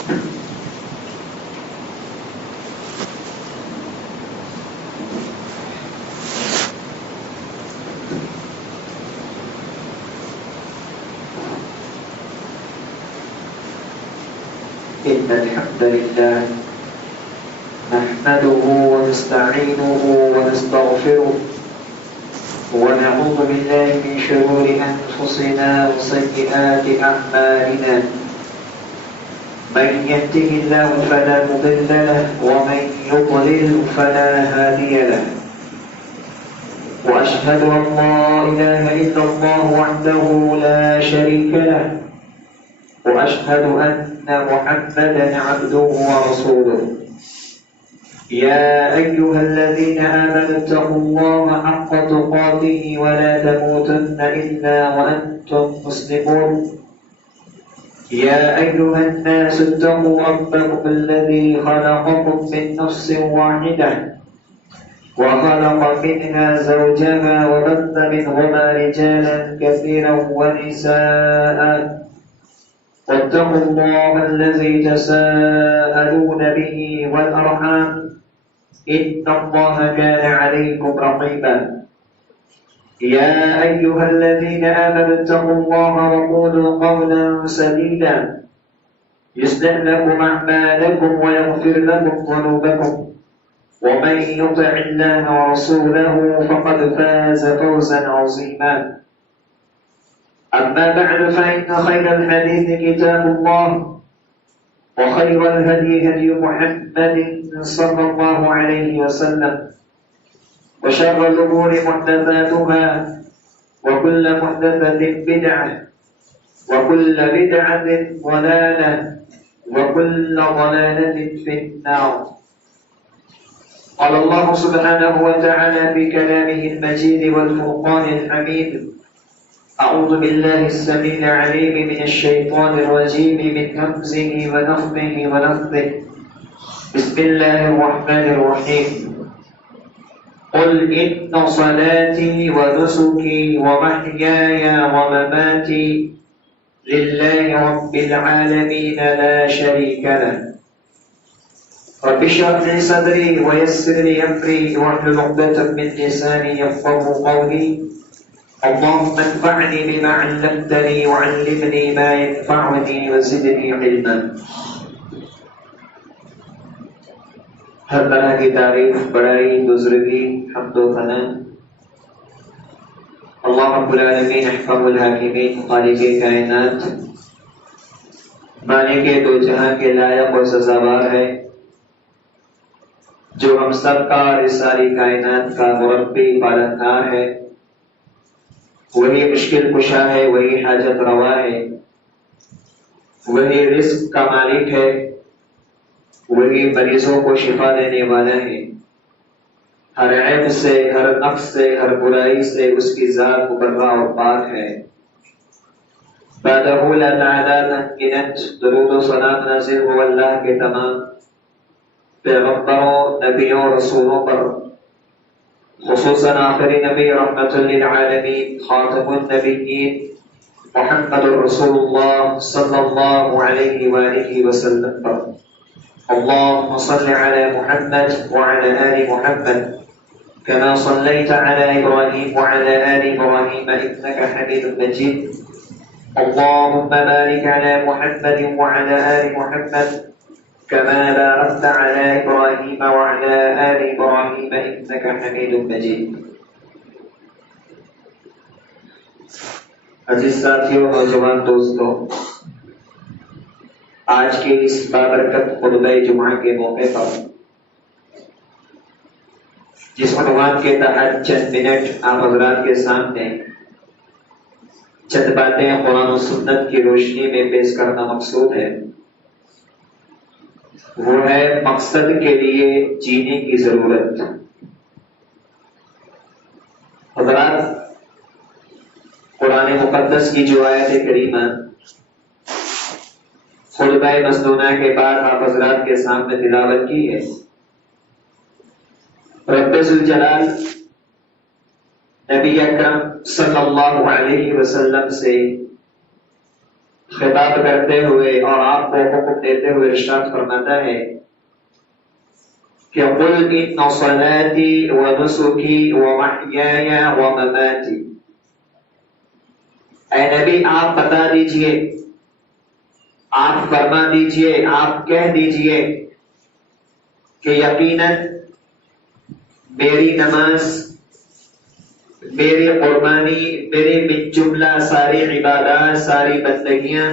إن الحمد لله نحمده ونستعينه ونستغفره ونعوذ بالله من شرور أنفسنا وسيئات أعمالنا من يهده الله فلا مضل له ومن يضلل فلا هادي له وأشهد أن لا إله إلا الله وحده لا شريك له وأشهد أن محمدا عبده ورسوله يا أيها الذين آمنوا اتقوا الله حق تقاته ولا تموتن إلا وأنتم مسلمون يا أيها الناس اتقوا ربكم الذي خلقكم من نفس واحدة وخلق منها زوجها وبث منهما رجالا كثيرا ونساء واتقوا الله الذي تساءلون به والأرحام إن الله كان عليكم رقيبا يا أيها الذين آمنوا اتقوا الله وقولوا قولا سديدا يصلح لكم أعمالكم ويغفر لكم ذنوبكم ومن يطع الله ورسوله فقد فاز فوزا عظيما أما بعد فإن خير الحديث كتاب الله وخير الهدي هدي محمد صلى الله عليه وسلم وشر الأمور محدثاتها وكل محدثة بدعة وكل بدعة ضلالة وكل ضلالة في النار. قال الله سبحانه وتعالى في كلامه المجيد والفرقان الحميد: أعوذ بالله السميع العليم من الشيطان الرجيم من همزه ونفخه ونفثه. بسم الله الرحمن الرحيم. قل إن صلاتي ونسكي ومحياي ومماتي لله رب العالمين لا شريك له. رب اشرح لي صدري ويسر لي أمري واحلل عقدة من لساني يفقهوا قولي. اللهم انفعني بما علمتني وعلمني ما ينفعني وزدني علما. ہر طرح کی تعریف، بڑائی، بزرگی، حمد و ثنا اللہ رب العالمین احکم الحاکمین، خالق کائنات، مالک دو جہاں کے لائق و سزاوار ہے، جو ہم سب کا اور اس ساری کائنات کا مربی پالنہار ہے. وہی مشکل کشا ہے، وہی حاجت روا ہے، وہی رزق کا مالک ہے، وہی مریضوں کو شفا دینے والا ہے. ہر عیب سے، ہر نقص سے، ہر برائی سے اس کی ذات مبرہ اور پاک ہے. بعدہ لا تعداد گنت درود و سلام نازل ہو اللہ کے تمام پیغمبروں، نبیوں، رسولوں پر، خصوصاً آخری نبی رحمت للعالمین خاتم النبیین محمد رسول اللہ صلی اللہ علیہ وآلہ وسلم پر. اللهم صل على محمد وعلى آل محمد كما صليت على إبراهيم وعلى آل إبراهيم إنك حميد مجيد. اللهم بارك على محمد وعلى آل محمد كما باركت على إبراهيم وعلى آل إبراهيم إنك حميد مجيد. عزیز ساتھیوں، نوجوان دوستوں، آج کے اس بابرکت خطبہ جمعہ کے موقع پر جس عنوان کے تحت چند منٹ آپ حضرات کے سامنے چند باتیں قرآن و سنت کی روشنی میں پیش کرنا مقصود ہے، وہ ہے مقصد کے لیے جینے کی ضرورت. حضرات، قرآن مقدس کی جو آیت کریمہ خطبہ مسنونہ کے بعد آپ حضرات کے سامنے تلاوت کی ہے، رب ذوالجلال نبی اکرم صلی اللہ علیہ وسلم سے خطاب کرتے ہوئے اور آپ کو حکم دیتے ہوئے ارشاد فرماتا ہے کہ قل ان صلاتی ونسکی ومحیای ومماتی، اے نبی آپ بتا دیجئے، آپ فرما دیجئے، آپ کہہ دیجئے کہ یقیناً میری نماز، میری قربانی، میرے من جملہ ساری عبادات، ساری بندگیاں،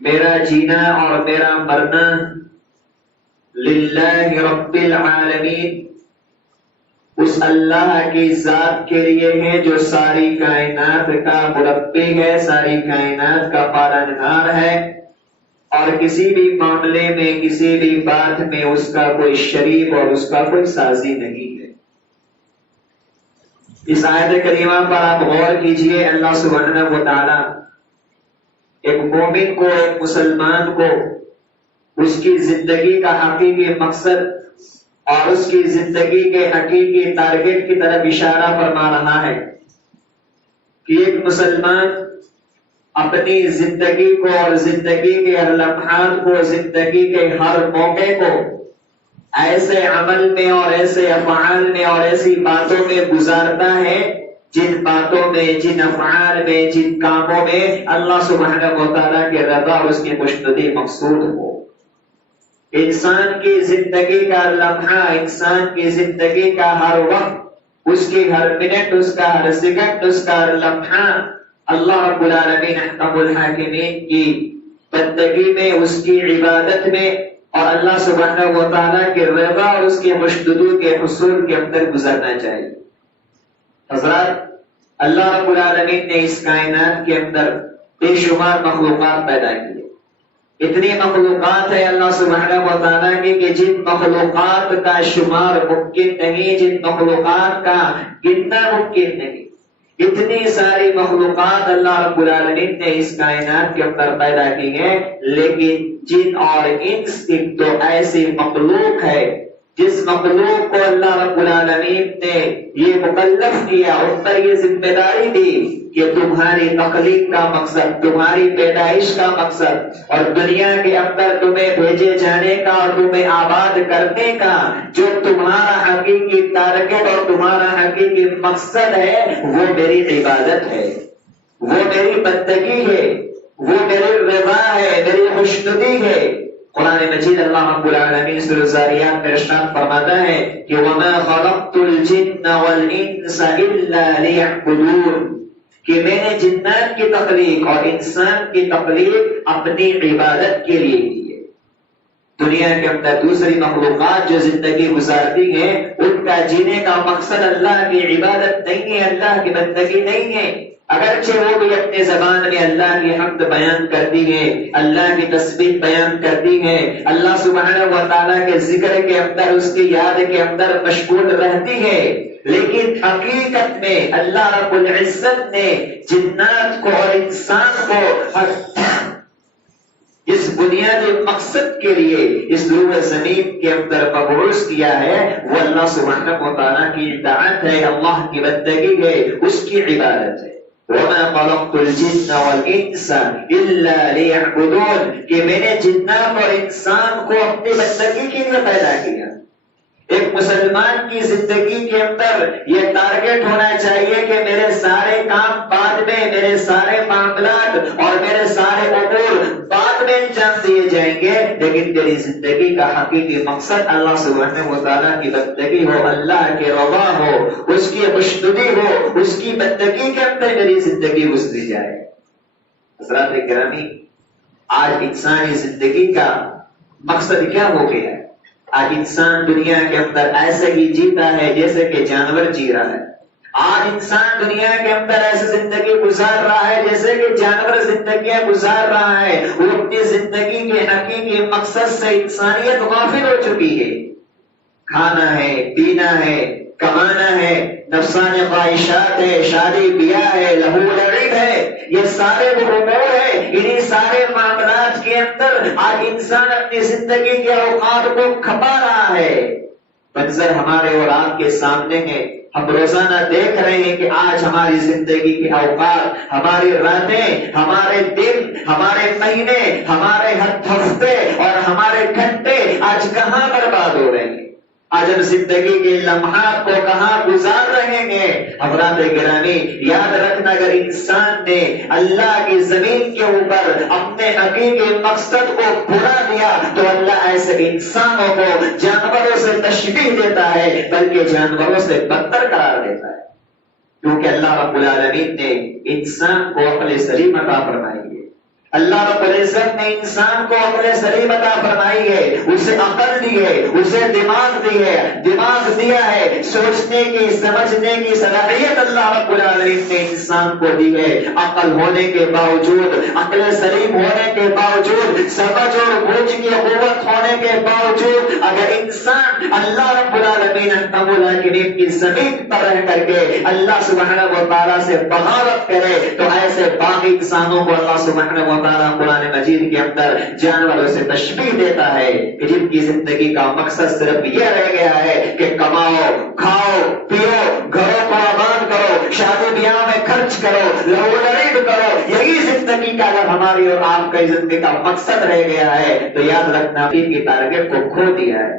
میرا جینا اور میرا مرنا للہ رب العالمین، اس اللہ کی ذات کے لیے ہے جو ساری کائنات کا مربی ہے، ساری کائنات کا پالنہار ہے، اور کسی بھی معاملے میں، کسی بھی بات میں اس کا کوئی شریک اور اس کا کوئی سازی نہیں ہے۔ اس آیت کریمہ پر آپ غور کیجئے، اللہ سبحانہ و تعالی ایک مومن کو، ایک مسلمان کو اس کی زندگی کا حقیقی مقصد اور اس کی زندگی کے حقیقی ٹارگٹ کی طرف اشارہ فرما رہا ہے کہ ایک مسلمان اپنی زندگی کو اور زندگی کے ہر لمحات کو، زندگی کے ہر موقع کو ایسے عمل میں اور ایسے افعال میں اور ایسی باتوں میں گزارتا ہے جن باتوں میں، جن افعال میں، جن کاموں میں اللہ سبحانہ و تعالیٰ کے رضا اور اس کی خوشنودی مقصود ہو۔ انسان کی زندگی کا لمحہ، انسان کی زندگی کا ہر وقت، اس کی ہر منٹ، اس کا ہر سیکنڈ، اس کا ہر لمحہ اللہ رب العالمین احکم الحاکمین کی بندگی میں، اس کی عبادت میں اور اللہ سبحانہ و تعالیٰ کے رضا اور اس کے خوشنودی کے حصول کے اندر گزرنا چاہیے۔ حضرات، اللہ رب العالمین نے اس کائنات کے اندر بے شمار مخلوقات پیدا کی، اتنی مخلوقات ہے اللہ سبحانہ و تعالیٰ کی کہ جن مخلوقات کا شمار ممکن نہیں، جن مخلوقات کا گننا ممکن نہیں، اتنی ساری مخلوقات اللہ رب العالمین نے اس کائنات کے اندر پیدا کی ہے، لیکن جن اور انس ایک تو ایسی مخلوق ہے جس مخلوق کو اللہ رب العالمین نے یہ مکلف کیا، ان پر یہ ذمہ داری دی کہ تمہاری تخلیق کا مقصد، تمہاری پیدائش کا مقصد اور دنیا کے اندر تمہیں بھیجے جانے کا اور تمہیں آباد کرنے کا جو تمہارا حقیقی ٹارگٹ اور تمہارا حقیقی مقصد ہے، وہ میری عبادت ہے، وہ میری بندگی ہے، وہ میری رضا ہے، میری خوشنودی ہے۔ قرآن مجید اللہ رب العالمین سورہ الذاریات میں ارشاد فرماتا ہے کہ وَمَا خَلَقْتُ الْجِنَّ وَالْإِنسَ إِلَّا لِيَعْبُدُونَ، کہ میں نے جنات کی تخلیق اور انسان کی تخلیق اپنی عبادت کے لیے کی ہے۔ دنیا کے اندر دوسری مخلوقات جو زندگی گزارتی ہیں، ان کا جینے کا مقصد اللہ کی عبادت نہیں ہے، اللہ کی بندگی نہیں ہے، اگرچہ وہ بھی اپنے زبان میں اللہ کی حمد بیان کرتی ہے، اللہ کی تسبیح بیان کرتی ہے، اللہ سبحانہ و تعالیٰ کے ذکر کے اندر، اس کی یاد کے اندر مشغول رہتی ہے، لیکن حقیقت میں اللہ رب العزت نے جنات کو اور انسان کو اس بنیادی مقصد کے لیے اس روح زمین کے اندر مبعوث کیا ہے، وہ اللہ سبحانہ و تعالیٰ کی اطاعت ہے، اللہ کی بندگی ہے، اس کی عبادت ہے۔ وَمَا خَلَقْتُ الْجِنَّ وَالْإِنسَ إِلَّا لِيَعْبُدُونَ، کہ میں نے جنات اور انسان کو اپنی بندگی کے لیے پیدا کیا۔ ایک مسلمان کی زندگی کے اندر یہ ٹارگٹ ہونا چاہیے کہ میرے سارے کام بعد میں، میرے سارے معاملات اور میرے سارے امور بعد میں انجام دیے جائیں گے، لیکن میری زندگی کا حقیقی مقصد اللہ سبحانہ و تعالیٰ کی بندگی ہو، اللہ کے رضا ہو، اس کی خوشنودی ہو، اس کی بندگی کے اندر میری زندگی گزری جائے۔ حضرات گرامی، آج انسانی زندگی کا مقصد کیا ہو گیا ہے؟ آج انسان دنیا کے اندر ایسے ہی جیتا ہے جیسے کہ جانور جی رہا ہے۔ آج انسان دنیا کے اندر ایسے زندگی گزار رہا ہے جیسے کہ جانور زندگیاں گزار رہا ہے۔ وہ اپنی زندگی کے حقیقی مقصد سے انسانیت غافل ہو چکی ہے۔ کھانا ہے، پینا ہے، کمانا ہے، نفسانی خواہشات ہے، شادی بیاہ ہے، لہو لعب ہے، یہ سارے وہ امور ہیں، انہی سارے معاملات کے اندر آج انسان اپنی زندگی کے اوقات کو کھپا رہا ہے۔ منظر ہمارے اور آپ کے سامنے ہے. ہم روزانہ دیکھ رہے ہیں کہ آج ہماری زندگی کے اوقات، ہماری راتیں، ہمارے دن، ہمارے مہینے، ہمارے ہفتے اور ہمارے گھنٹے آج کہاں برباد ہو رہے ہیں. آج ہم زندگی کے لمحات کو کہاں گزار رہے ہیں. حضرات گرامی، یاد رکھنا، اگر انسان نے اللہ کی زمین کے اوپر اپنے حقیقی مقصد کو بھلا دیا تو اللہ ایسے انسانوں کو جانوروں سے تشبیہ دیتا ہے، بلکہ جانوروں سے بدتر قرار دیتا ہے. کیونکہ اللہ رب العالمین نے انسان کو عقل سلیم عطا فرمائی ہے. اللہ رب العزت نے انسان کو عقل سلیم عطا فرمائی ہے، اسے عقل دی ہے، اسے دماغ دی ہے، دماغ دیا ہے، سوچنے کی، سمجھنے کی صلاحیت اللہ رب العالمین نے انسان کو دی ہے. عقل ہونے کے باوجود، عقل سلیم ہونے کے باوجود، سمجھ اور بوجھ کی قوت ہونے کے باوجود اگر انسان اللہ رب العالمین کی زمین پر رہ کر کے اللہ سبحانہ و تعالیٰ سے بغاوت کرے تو ایسے باقی انسانوں کو اللہ سبحانہ و تعالیٰ قرآن مجید کے اندر جانوروں سے تشبیہ دیتا ہے کہ جن کی زندگی کا مقصد صرف یہ رہ گیا ہے کہ کماؤ، کھاؤ، پیو، گھروں کو آباد کرو، شادی بیاہ میں خرچ کرو، لہو لعب کرو. یہی زندگی کا اگر ہماری اور آپ کی زندگی کا مقصد رہ گیا ہے تو یاد رکھنا دین کی ٹارگٹ کو کھو دیا ہے.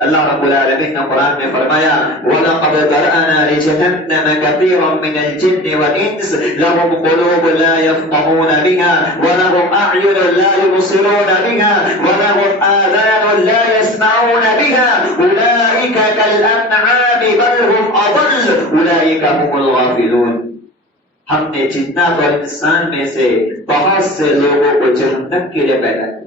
اللہ رب العالمین نے قرآن میں فرمایا وَلَقَدْ ذَرَأْنَا لِجَهَنَّمَ كَثِيرًا مِنَ الْجِنِّ وَالْإِنسِ لَهُمْ قُلُوبٌ لَا يَفْقَهُونَ بِهَا وَلَهُمْ أَعْيُنٌ لَا يُبْصِرُونَ بِهَا وَلَهُمْ آذَانٌ لَا يَسْمَعُونَ بِهَا أُولَئِكَ كَالْأَنْعَامِ بَلْ هُمْ أَضَلُّ أُولَئِكَ هُمُ الْغَافِلُونَ. ہم نے جنات اور انسان میں سے بہت سے لوگوں کو جہنم کے لیے پیدا کیا.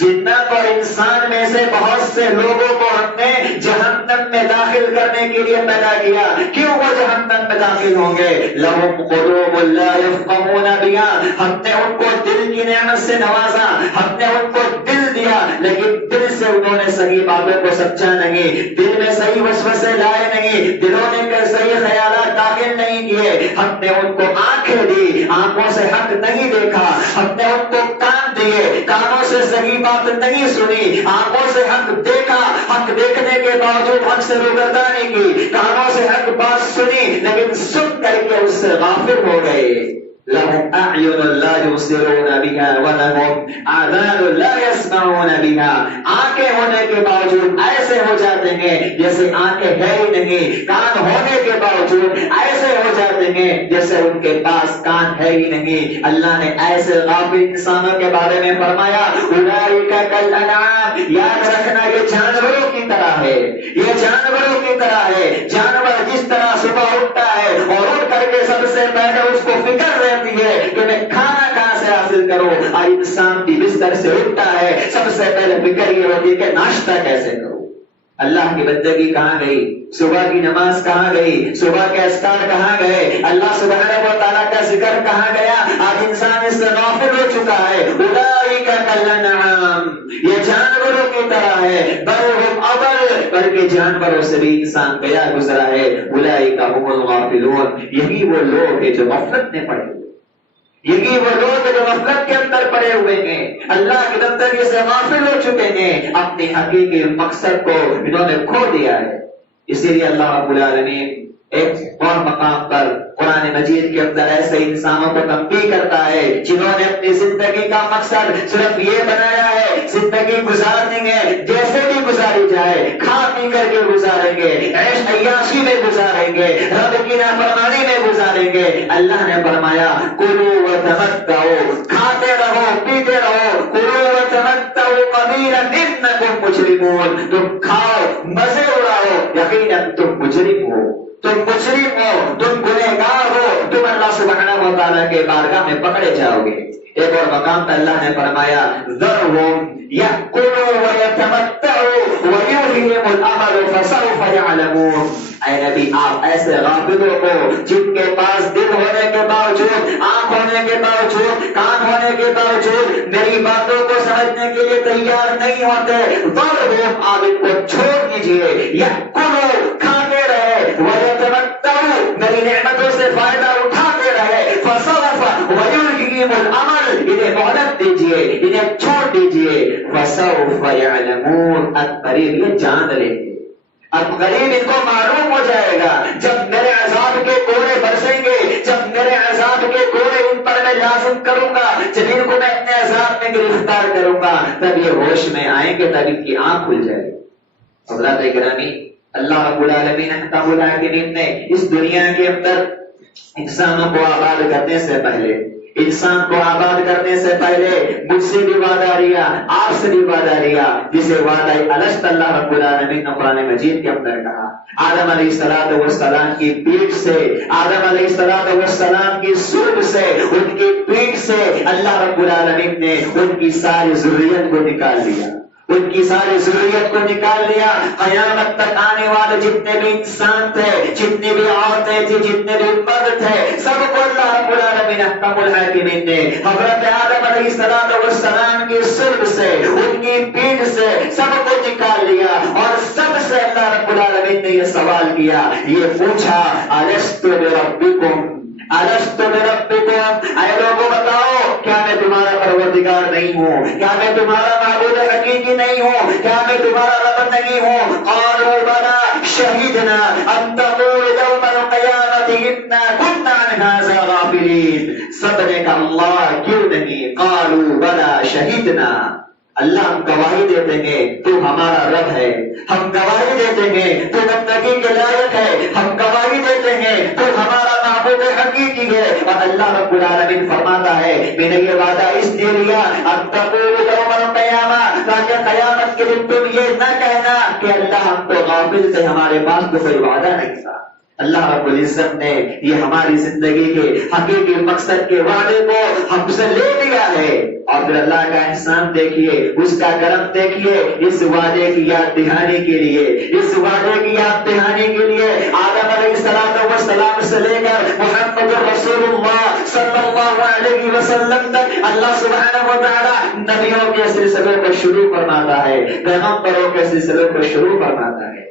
جنات اور انسان میں سے بہت سے لوگوں کو ہم نے جہنم میں داخل کرنے کے لیے پیدا کیا. کیوں وہ جہنم میں داخل ہوں گے؟ لَهُمْ قُلُوبٌ لَا يَفْقَهُونَ بِهَا. ہم نے ان کو دل کی نعمت سے نوازا، ہم نے ان کو دل دیا، لیکن دل سے انہوں نے صحیح باتوں کو سمجھا نہیں، دل میں صحیح وسوسے لائے نہیں، دلوں نے صحیح خیالات داخل نہیں کیے. ہم نے ان کو آنکھیں دی، آنکھوں سے حق نہیں دیکھا. ہم نے ان کو کان دیے، کانوں سے صحیح بات نہیں سنی. آنکھوں سے حق دیکھا، حق دیکھنے کے باوجود حق سے روگردانی کی. کانوں سے حق بات سنی لیکن سن کر کے اس سے غافل ہو گئے. لَهُمْ أَعْيُنٌ لَا يُبْصِرُونَ بِهَا وَلَهُمْ آذَانٌ لَا يَسْمَعُونَ بِهَا. آنکھیں ہونے کے باوجود ایسے ہو جاتے ہیں جیسے آنکھیں ہے ہی نہیں. کان ہونے کے باوجود ایسے ہو جاتے ہیں جیسے ان کے پاس کان ہے ہی نہیں. اللہ نے ایسے غافل انسانوں کے بارے میں فرمایا اولئک کالانعام. یاد رکھنا یہ جانوروں کی طرح ہے، یہ جانوروں کی طرح ہے. جانور جس طرح صبح اٹھتا ہے اور اٹھ کر کے سب سے پہلے اس کو فکر رہتی ہے کہ میں کھانا کہاں سے حاصل کروں، اور انسان بھی بستر سے اٹھتا ہے سب سے پہلے فکر یہ ہوتی ہے کہ ناشتہ کیسے کروں. اللہ کی بندگی کہاں گئی؟ صبح کی نماز کہاں گئی؟ صبح کے اذکار کہاں گئے؟ اللہ سبحانہ و تعالیٰ کا ذکر کہاں گیا؟ آج انسان اس سے غافل ہو چکا ہے. اولئک کالانعام، یہ جانوروں کی طرح ہے. بل ہم اضل، بلکہ جانوروں سے بھی انسان گیا گزرا ہے. اولئک هم الغافلون، یہی وہ لوگ ہیں جو غفلت میں پڑے ہوئے، یہی وہ لوگ جو غفلت کے اندر پڑے ہوئے ہیں، اللہ کی بندگی سے غافل ہو چکے ہیں. اپنے حقیقی مقصد کو انہوں نے کھو دیا ہے. اسی لیے اللہ رب العالمین ایک اور مقام پر قرآن مجید کے اندر ایسے انسانوں کو تنبیہ کرتا ہے جنہوں نے اپنی زندگی کا مقصد صرف یہ بنایا ہے زندگی گزارنی ہے جیسے بھی گزاری جائے، کھا پی کر کے گزاریں گے، عیش عیاشی میں گزاریں گے، رب کی نافرمانی میں گزاریں گے. اللہ نے فرمایا کلوا وتمتعوا، کھاتے رہو پیتے رہو، کلوا وتمتعوا قلیلا انکم مجرمون. تم کھاؤ مزے اڑاؤ، یقیناً تم مجرم ہو، تم مجرم ہو، تم گنہگار ہو، تم اللہ سبحانہ و تعالیٰ کے بارگاہ میں پکڑے جاؤ گے. ایک اور مقام پر اللہ نے فرمایا ذرہم یأکلوا ویتمتعوا ویلہہم الامل فسوف یعلمون. اے نبی آپ ایسے غافلوں کو جن کے پاس دل ہونے کے باوجود، آنکھ ہونے کے باوجود، کان ہونے کے باوجود میری باتوں کو سمجھنے کے لیے تیار نہیں ہوتے، ذرہم آپ ان کو چھوڑ دیجئے. یأکلوا کھاتے رہے، ویتمتعوا میری نعمتوں سے فائدہ اٹھاتے رہے، فسوف ویلہہم الامل انہیں مہلت دیجئے، انہیں چھوڑ دیجئے. فسوف یعلمون، اب قریب یہ جان لیں گے، اب غریب ان کو معلوم ہو جائے گا جب میرے عذاب کے کوڑے برسیں گے، جب میرے عذاب کے کوڑے ان پر میں لازم کروں گا، جب ان کو میں اپنے عذاب میں گرفتار کروں گا، تب یہ ہوش میں آئیں گے، تب ان کی آنکھ کھل جائے گی۔ حضرات گرامی، اللہ رب العالمین احکام الحاکمین نے اس دنیا کے اندر انسانوں کو آباد کرنے سے پہلے، انسان کو آباد کرنے سے پہلے مجھ سے بھی وعدہ لیا، آپ سے بھی وعدہ لیا، جسے وعدہ الست اللہ رب العالمین نے قرآن مجید کے اندر کہا۔ آدم علیہ السلام کی پیٹھ سے، آدم علیہ السلام کی سرب سے، ان کی پیٹھ سے اللہ رب العالمین نے ان کی ساری ذریت کو نکال لیا، ان کی ساری ضروریت کو نکال لیا۔ قیامت تک آنے والے جتنے بھی انسان تھے، جتنی بھی عورتیں تھیں، جتنے بھی مرد تھے، سب کو اللہ رب العالمین احکم الحاکمین نے حضرت آدم علیہ السلام کی سرب سے، ان کی پیٹھ سے سب کو نکال لیا، اور سب سے اللہ رب العالمین نے یہ سوال کیا، یہ پوچھا، الست بربکم الست بربکم، اے لوگوں بتاؤ کیا میں تمہارا پروردگار نہیں ہوں؟ کیا میں تمہارا معبود حقیقی نہیں ہوں؟ کیا میں تمہارا رب نہیں ہوں؟ قالوا بلا شہدنا ان تقول یوم القیامت انا كنا عن هذا غافلین۔ سب نے کہا اللہ کیوں نہیں؟ قالوا بلا شہدنا، اللہ ہم گواہی دیتے ہیں تو ہمارا رب ہے، ہم گواہی دیتے ہیں تو بندگی کے لائق ہے، ہم گواہی دیتے ہیں تو ہمارا معبود حقیقی ہے۔ اور اللہ رب العالمین فرماتا ہے میں نے یہ وعدہ اس لیے لیا ان تقول یوم القیامہ، تاکہ قیامت کے دن تم یہ نہ کہنا کہ اللہ ہم تو غافل تھے، ہمارے پاس تو کوئی وعدہ نہیں تھا۔ اللہ رب العزت نے یہ ہماری زندگی کے حقیقی مقصد کے وعدے کو ہم سے لے لیا ہے، اور پھر اللہ کا احسان دیکھیے، اس کا کرم دیکھیے، اس وعدے کی یاد دہانی کے لیے، اس وعدے کی یاد دہانی کے لیے آدم علیہ السلام سے لے کر محمد رسول اللہ صلی اللہ علیہ وسلم تک اللہ سبحانہ و تعالی نبیوں کے سلسلوں کو شروع فرماتا ہے، پیغمبروں کے سلسلوں کو شروع فرماتا ہے۔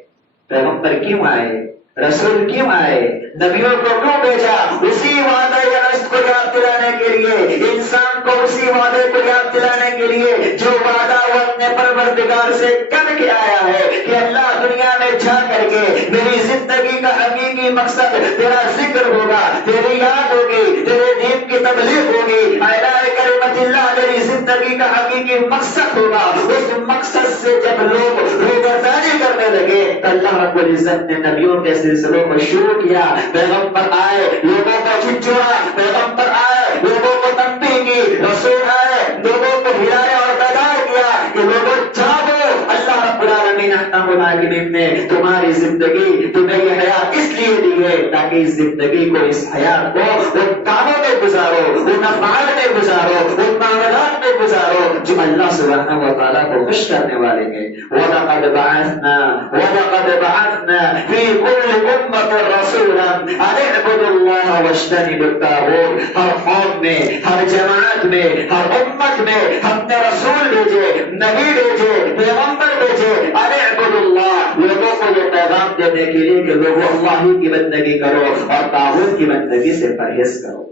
پیغمبر کیوں آئے؟ رسول کیوں آئے؟ نبیوں کو کیوں بھیجا؟ اسی وعدہ الست کو یاد دلانے کے لیے، انسان کو اسی وعدے کو یاد دلانے کے لیے جو وعدہ وہ اپنے پروردگار سے کر کے آیا ہے کہ اللہ دنیا میں جا کر کے میری زندگی کا حقیقی مقصد تیرا ذکر ہوگا، تیری یاد ہوگی، تیرے دین کی تبلیغ ہوگی، اعلیٰ کلمت اللہ میری زندگی کا حقیقی مقصد ہوگا۔ اس مقصد سے جب لوگ روگردانی کرنے لگے تو اللہ رب العزت نے نبیوں کے سلسلوں کو شروع کیا۔ پیغمبر آئے، لوگوں کو جھنجھوڑا، پیغمبر آئے، لوگوں کو تنبیہ کی، رسول آئے، لوگوں کو ہلایا اور بیدار کیا کہ لوگوں جاگو، اللہ رب العالمین احکام الحاکمین نے تمہاری زندگی، تمہیں یہ حیات اس لیے دی ہے تاکہ اس زندگی کو، اس حیات کو ان کاموں میں گزارو، ان افعال میں گزارو، ان معاملات میں گزارو جو اللہ سبحانہ و تعالیٰ کو خوش کرنے والے ہیں۔ وَلَقَدْ بَعَثْنَا فِي كُلِّ أُمَّةٍ رَسُولًا أَنِ اعْبُدُوا اللَّهَ وَاجْتَنِبُوا الطَّاغُوتَ، ہر قوم میں، ہر جماعت میں، ہر امت میں ہم نے رسول بھیجے، نبی بھیجے، پیغمبر بھیجے، أَنِ اعْبُدُوا اللَّهَ، لوگوں کو یہ پیغام دینے کے لیے کہ لوگوں اللہ ہی کی بندگی کرو اور طاغوت کی بندگی سے پرہیز کرو۔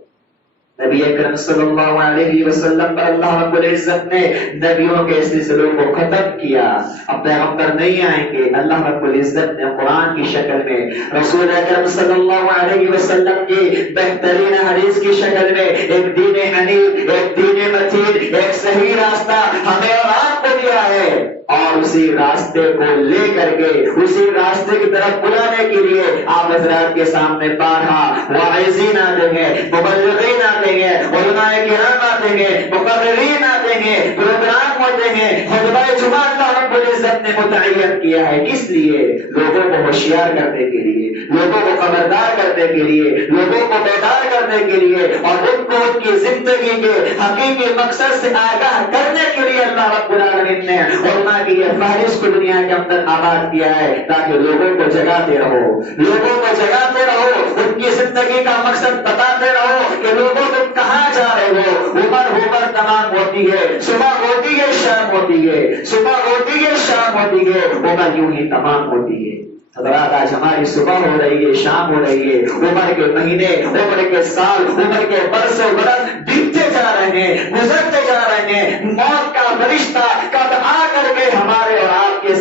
نبی اکرم صلی اللہ علیہ وسلم پر اللہ رب العزت نے نبیوں کے سلسلوں کو ختم کیا۔ اب پیغمبر نہیں آئیں گے، اللہ رب العزت نے قرآن کی شکل میں، رسول اکرم صلی اللہ علیہ وسلم کی بہترین حدیث کی شکل میں ایک دین حنیف، ایک دین متین، ایک صحیح راستہ ہمیں اور آپ کو دیا ہے، اور اسی راستے کو لے کر کے، اسی راستے کی طرف بلانے کے لیے آپ حضرات کے سامنے بارہا واعظین آتے ہیں، مبلغین آتے ہیں، علماء کرام آتے ہیں، مقررین آتے ہیں، پروگرام ہوتے ہیں، خطبہ جمعہ اللہ رب العزت نے متعین کیا ہے، کس لیے؟ لوگوں کو ہوشیار کرنے کے لیے، لوگوں کو خبردار کرنے کے لیے، لوگوں کو بیدار کرنے کے لیے، اور ان کو ان کی زندگی کے حقیقی مقصد سے آگاہ کرنے کے لیے اللہ رب العالمین نے علماء کی یہ فہرست کو دنیا کے اندر آباد کیا ہے، تاکہ لوگوں کو جگاتے رہو، لوگوں کو جگاتے رہو، ان کی زندگی کا مقصد بتاتے رہو کہ لوگوں تم کہاں جا رہے ہو۔ عمر تمام ہوتی ہے، صبح ہوتی ہے، شام ہوتی ہے، صبح ہوتی ہے، شام ہوتی ہے، عمر یوں ہی تمام ہوتی ہے۔ حضرات آج ہماری صبح ہو رہی ہے، شام ہو رہی ہے، عمر کے مہینے، عمر کے سال، عمر کے برس و برس بیتتے جا رہے ہیں، گزرتے جا رہے ہیں، موت کا فرشتہ کب آ کر کے ہمارے اور آپ کے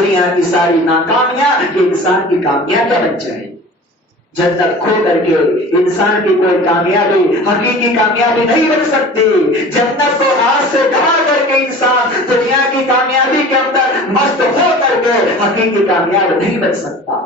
دنیا کی ساری ناکامیاں یہ انسان کی کامیابیاں بن جائے. جنت کھو کر کے انسان کی کوئی کامیابی حقیقی کامیابی نہیں بن سکتی. جنت کو ہاتھ سے گھا کر کے انسان دنیا کی کامیابی کے اندر مست ہو کر کے حقیقی کامیاب نہیں بن سکتا.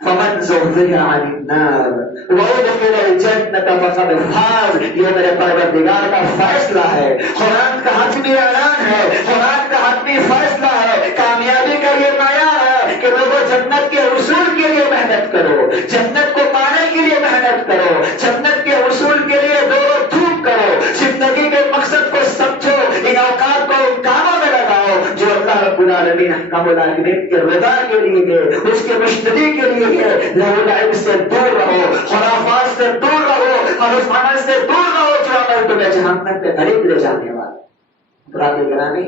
فمن زحزح عن النار وادخل الجنة فقد فاز. یہ میرے پروردگار کا فیصلہ ہے، قرآن کا حتمی اعلان ہے، قرآن کا حتمی فیصلہ ہے. کامیابی کا یہ معیار ہے کہ لوگوں جنت کے حصول کے لیے محنت کرو، جنت کو پانے کے لیے محنت کرو، جنت کے حصول کے لیے دوڑو دھوپ کرو. زندگی کے مقصد کو سمجھو، ان اوقات کو ان کاموں میں لگاؤ جو اللہ رب العالمین احکام العالمین کے رضا کے لیے ہے، اس کے مشتری کے لیے ہے. لہو العلم سے دور رہو، خرافات سے دور رہو، اور اس عمل سے دور رہو جو عمل تمہیں جہنم پہ قریب لے جانے والا. برادر گرامی،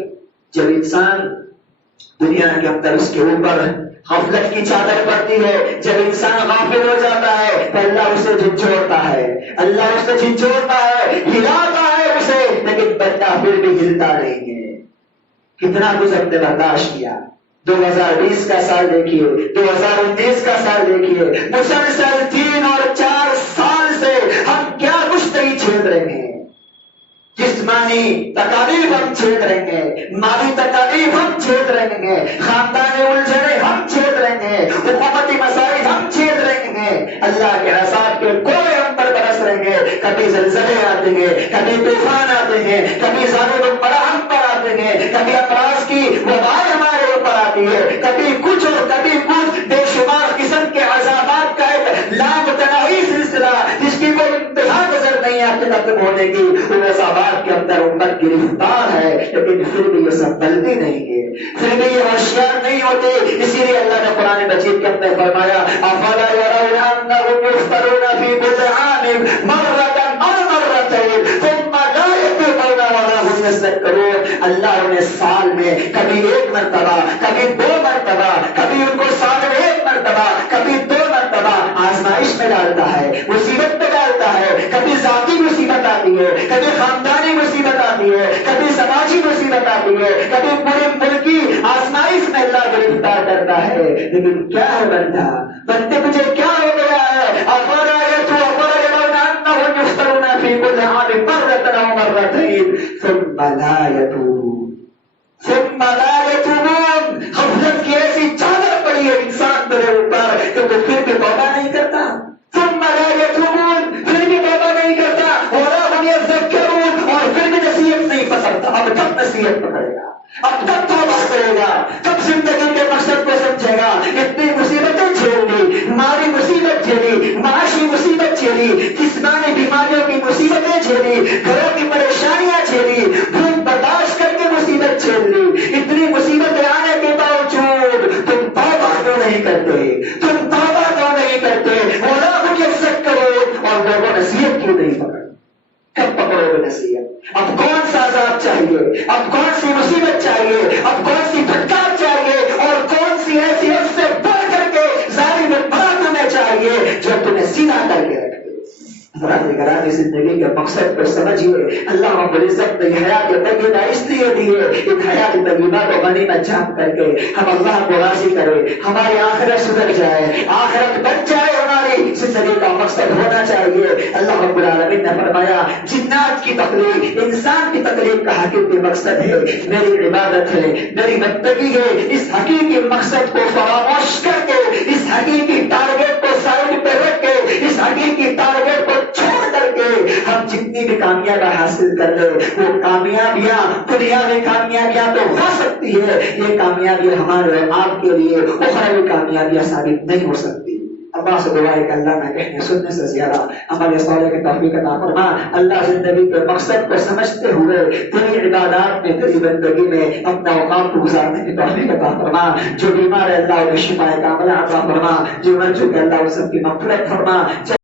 جب انسان دنیا کے اندر اس کے اوپر غفلت کی چادر پڑتی ہے، جب انسان غافل ہو جاتا ہے تو اللہ اسے جھنجھوڑتا ہے، اللہ اسے جھنجھوڑتا ہے، ہلاتا ہے اسے، لیکن بندہ پھر بھی ہلتا نہیں ہے. کتنا کچھ ہم نے برداشت کیا. 2020 کا سال دیکھیے، 2019 کا سال دیکھیے، مسلسل 3 اور 4 سال سے ہم کیا کچھ نہیں جھیل رہے ہیں. جسمانی تکالیف ہم جھیل رہے ہیں، مالی تکالیف ہم جھیل رہے ہیں، خاندانی الجھنیں ہم جھیل رہے ہیں، حکومتی مسائل ہم جھیل رہے ہیں. اللہ کے عذاب کے کوئے ہم پر برس رہے ہیں. کبھی زلزلے آتے ہیں، کبھی طوفان آتے ہیں، کبھی ظالم القرآن ہم پر آتے ہیں، کبھی امراض کی وبائیں ہمارے اوپر آتی ہے، کبھی کچھ اور کبھی کچھ. بے شمار قسم کے عذابات کا ایک لامتناہی سلسلہ جس کی کوئی انتہا نظر نہیں آتی ختم ہونے کی. ان عذابات کے اندر امت گرفتار ہے، لیکن پھر بھی یہ سنبھلتی نہیں ہے، پھر بھی یہ ہوشیار نہیں ہوتے. اسی لیے اللہ نے قرآن مجید کے اندر فرمایا افلا يرون انهم يفترون في كل عام مرة او مرتين ثم لا يتوبون ولا هم يذكرون. اللہ نے سال میں کبھی 1 مرتبہ، کبھی 2 مرتبہ، کبھی ان کو سال میں 1 مرتبہ، کبھی 2 مرتبہ آزمائش میں ڈالتا ہے، مصیبت میں ڈالتا ہے. کبھی ذاتی مصیبت آتی ہے، کبھی خاندانی مصیبت آتی ہے، کبھی سماجی مصیبت آتی ہے، کبھی پورے ملکی آزمائش میں اللہ گرفتار کرتا ہے. لیکن کیا ہے بندے مجھے کیا ہو گیا ہے؟ افلا يرون انهم يفترون في كل عام مرة او مرتين ثم لا يتوبون. غفلت کی ایسی چادر پڑی ہے انسان میرے اوپر کہ وہ پھر بھی توبہ نہیں کرتا. ثم لا يتوبون، پھر بھی توبہ نہیں کرتا. ولا هم يذكرون، اور پھر بھی نصیحت نہیں پکڑتا. اب کب نصیحت پکڑے گا؟ اب کب توبہ کرے گا؟ کب زندگی کے مقصد کو سمجھے گا؟ اتنی مصیبتیں جھیل لی، مالی مصیبت جھیلی، معاشی مصیبت جھیلی، جسمانی بیماریوں کی مصیبتیں جھیلی، گھروں کی پریشانیاں جھیلی، بھوک برداشت کر کے مصیبت جھیل لی. اتنی مصیبتیں آنے کے باوجود تم توبہ کیوں نہیں کرتے؟ تم توبہ کیوں نہیں کرتے؟ ولا هم يذكرون، اور لوگوں نصیحت کیوں نہیں پکڑ؟ کب پکڑو گے نصیحت؟ اب کون سا عذاب چاہیے؟ اب کون سی مصیبت چاہیے؟ اب کون سی پھٹکار چاہیے؟ اور کون سی ایسی حد سے بڑھ کر کے ظالم بڑا تمہیں چاہیے جو تمہیں سیدھا کر کے رکھے؟ گرامی زندگی کے مقصد کو سمجھیے. اللہ رب العزت نے حیات طیبہ اس لیے دی ہے، ان حیات طیبہ کو غنیمت جان کر کے ہم اللہ کو راضی کریں، ہماری آخرت سدھر جائے، آخرت بن جائے. ہماری زندگی کا مقصد ہونا چاہیے. اللہ رب العالمین نے فرمایا جنات کی تخلیق، انسان کی تخلیق کا حقیقی مقصد ہے میری عبادت ہے، میری بندگی ہے. اس حقیقی مقصد کو فراموش کر کے، اس حقیقی ٹارگیٹ کو سائڈ پہ رکھ کے، اس حقیقی ٹارگیٹ کو چھوڑ کر کے ہم جتنی بھی کامیابی حاصل کر لیں وہ کامیابیاں دنیاوی کامیابیاں تو ہو سکتی ہے، یہ کامیابی ہمارے اور آپ کے لیے اخروی کامیابیاں ثابت نہیں ہو سکتی. اللہ سے دعا ہے کہ اللہ میں کہنے سننے سے زیادہ ہمارے صالح کی توفیق عطا فرما. اللہ زندگی کے مقصد کو سمجھتے ہوئے تیری عبادات میں، تیری بندگی میں اپنا اوقات کو گزارنے کی توفیق عطا فرما. جو بیمار ہے اللہ انہیں شفا کاملہ عطا فرما، جو مر چکے اللہ ان سب کی مغفرت فرما.